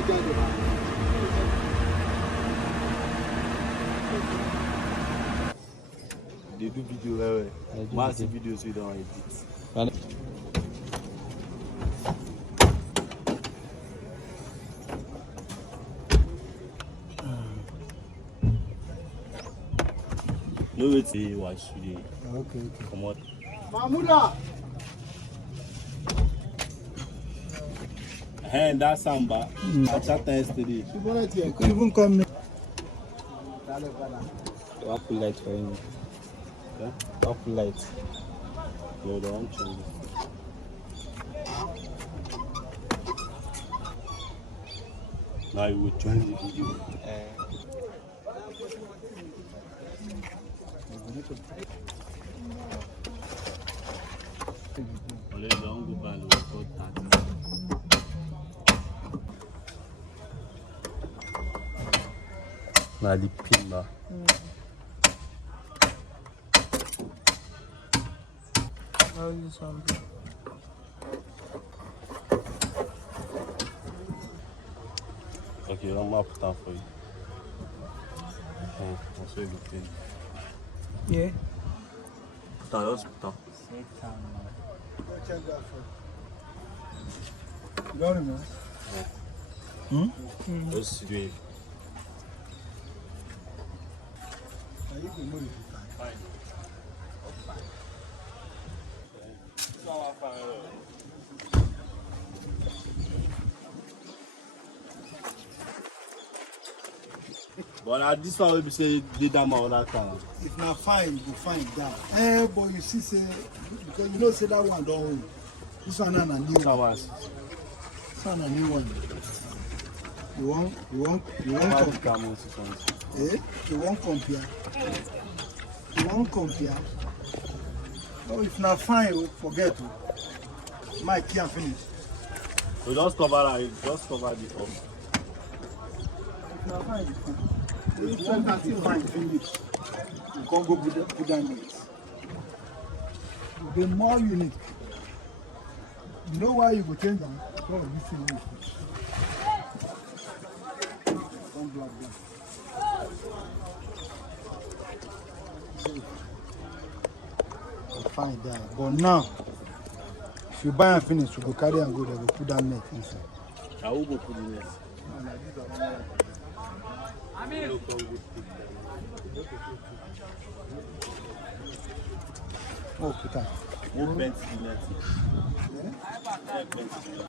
They do video massive videos we don't edit. No wait till watch video. Okay. Come on. Mahmuda! Hey, that samba. I chatted yesterday. You could even come. I'll put light for him. Yeah? I'll put light. No, don't change it. Now you will join the video. Don't go back and record that. Now the pin now. Okay, I'm gonna put that for you. I'll show you the thing. Yeah. Just put that. Check that for you. Don't remember? Just do it. You can move it. Fine. But this one will be say did that my other car. If not fine, you find that. Eh, but you see, say because you know, say that one don't hold. This one and a new one. This one a new one. You won't compare. Eh? You won't compare. You won't compare. Oh, if not fine, forget it. My key and finish. So just cover that. Just cover the top. If not fine, it's fine. If you fine, finish. You can't go put down it. The more unique. You know why you go change them? Oh, this thing is. Don't black. Find that. But now, if you buy and finish, you go carry and go there, go put that net inside. I will go put the net. Oh, put that. We'll bend the net. Yeah, bend the net.